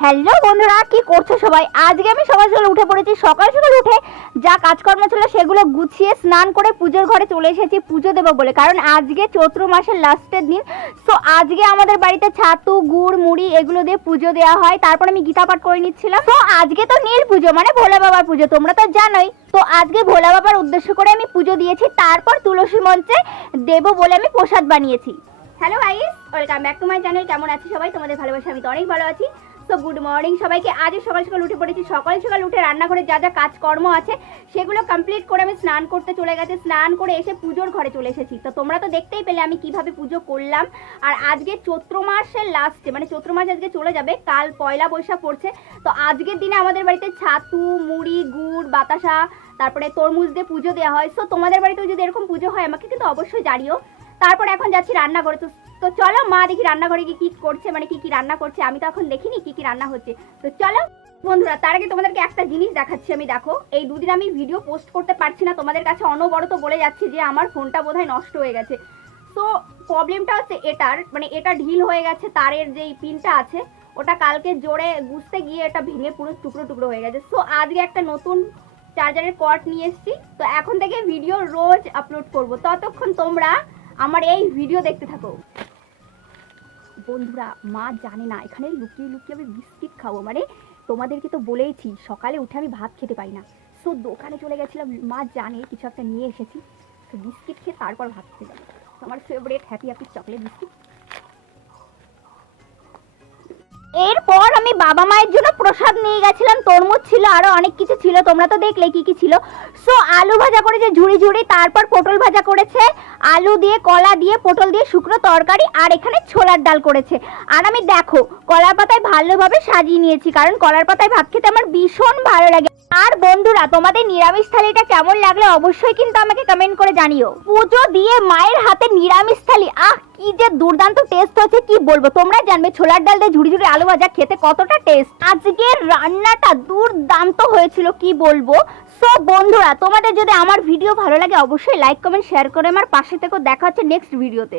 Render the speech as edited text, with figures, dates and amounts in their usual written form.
Hello বন্ধুরা, কি করছো সবাই? আজকে আমি সকাল সকাল উঠে পড়েছি। সকাল সকাল উঠে যা কাজকর্ম ছিল সেগুলো গুছিয়ে স্নান করে পুজোর ঘরে চলে এসেছি পুজো দেবো বলে, কারণ আজকে চৈত্র মাসের লাস্টের দিন। সো আজকে আমাদের বাড়িতে ছাতু গুড় মুড়ি এগুলো দিয়ে পুজো দেওয়া হয়। তারপর আমি গীতা পাঠ করে নিচ্ছিলাম। তো আজকে তো নীল পুজো, মানে ভোলা বাবার পুজো, তোমরা তো জানোই। তো আজকে ভোলা বাবার উদ্দেশ্য করে আমি পুজো দিয়েছি, তারপর তুলসী মঞ্চে দেবো বলে আমি প্রসাদ বানিয়েছি। Hello guys, welcome back to my channel. কেমন আছি সবাই? তোমাদের ভালোবাসা আমি তো অনেক ভালো আছি। সো গুড মর্নিং সবাইকে। আজ সকাল সকাল উঠে পড়েছি। সকাল সকাল উঠে রান্নাঘরে যা যা কাজকর্ম আছে সেগুলো কমপ্লিট করে আমি স্নান করতে চলে গেছি। স্নান করে এসে পুজোর ঘরে চলে এসেছি। তো তোমরা তো দেখতেই পেলে আমি কিভাবে পুজো করলাম। আর আজকে চৈত্র মাসের লাস্টে, মানে চৈত্র মাস আজকে চলে যাবে, কাল পয়লা বৈশাখ পড়ছে। তো আজকের দিনে আমাদের বাড়িতে ছাতু মুড়ি গুড় বাতাসা তারপরে তরমুজ দিয়ে পুজো দেওয়া হয়। সো তোমাদের বাড়িতেও যদি এরকম পুজো হয় আমাকে কিন্তু অবশ্যই জানিও। তারপর এখন যাচ্ছি রান্নাঘরে। তো চলো মা দেখি রান্নাঘরে গিয়ে কি করছে, মানে কি কি রান্না করছে। আমি তো এখন দেখিনি কি কি রান্না হচ্ছে। তো চলো বন্ধুরা, তার আগে তোমাদেরকে একটা জিনিস দেখাচ্ছি। আমি দেখো, এই দুদিন আমি ভিডিও পোস্ট করতে পারছি না, তোমাদের কাছে অনবরত বলে যাচ্ছি যে আমার ফোনটা বোধহয় নষ্ট হয়ে গেছে। তো প্রবলেমটা হচ্ছে এটার, মানে এটা ঢিল হয়ে গেছে, তারের যেই পিনটা আছে ওটা কালকে জোরে গুছতে গিয়ে এটা ভেঙে পুরো টুকরো টুকরো হয়ে গেছে। সো আজকে একটা নতুন চার্জারের কর্ড নিয়ে এসেছি। তো এখন থেকে ভিডিও রোজ আপলোড করব, ততক্ষণ তোমরা আমার এই ভিডিও দেখতে থাকো। বন্ধুরা, মা জানে না এখানে লুকিয়ে লুকিয়ে আমি বিস্কিট খাবো, মানে তোমাদেরকে তো বলেইছি সকালে উঠে আমি ভাত খেতে পাই না। সো দোকানে চলে গেছিলাম, মা জানে কিছু একটা নিয়ে এসেছি। তো বিস্কিট খেয়ে তারপর ভাত খেতে যাবো। আমার favourite happy happy chocolate biscuit. এরপর আমি বাবা মায়ের জন্য প্রসাদ নিয়ে গেছিলাম। তরমুজ ছিল, আরো অনেক কিছু ছিল, তোমরা তো দেখলে কি কি ছিল। সো আলু ভাজা করেছে ঝুড়ি ঝুড়ি, তারপর পটল ভাজা করেছে, আলু দিয়ে কলা দিয়ে পটল দিয়ে শুকনো তরকারি, আর এখানে ছোলার ডাল করেছে। আর আমি দেখো কলার পাতায় ভালোভাবে সাজিয়ে নিয়েছি, কারণ কলার পাতায় ভাত খেতে আমার ভীষণ ভালো লাগে। আর বন্ধুরা, তোমাদের নিরামিষ থালিটা কেমন লাগলো অবশ্যই কিন্তু আমাকে কমেন্ট করে জানিও। পুজো দিয়ে মায়ের হাতে নিরামিষ থালি, কি যে দুর্দান্ত টেস্ট হচ্ছে কি বলবো। তোমরা জানবে ছোলার ডাল দিয়ে ঝুড়ি ঝুড়ি আলু ভাজা খেতে কতটা টেস্ট। আজকের রান্নাটা দুর্দান্ত হয়েছিল কি বলবো। সো বন্ধুরা, তোমাদের যদি আমার ভিডিও ভালো লাগে অবশ্যই লাইক কমেন্ট শেয়ার করে আমার পাশে থেকো। দেখা হচ্ছে নেক্সট ভিডিওতে।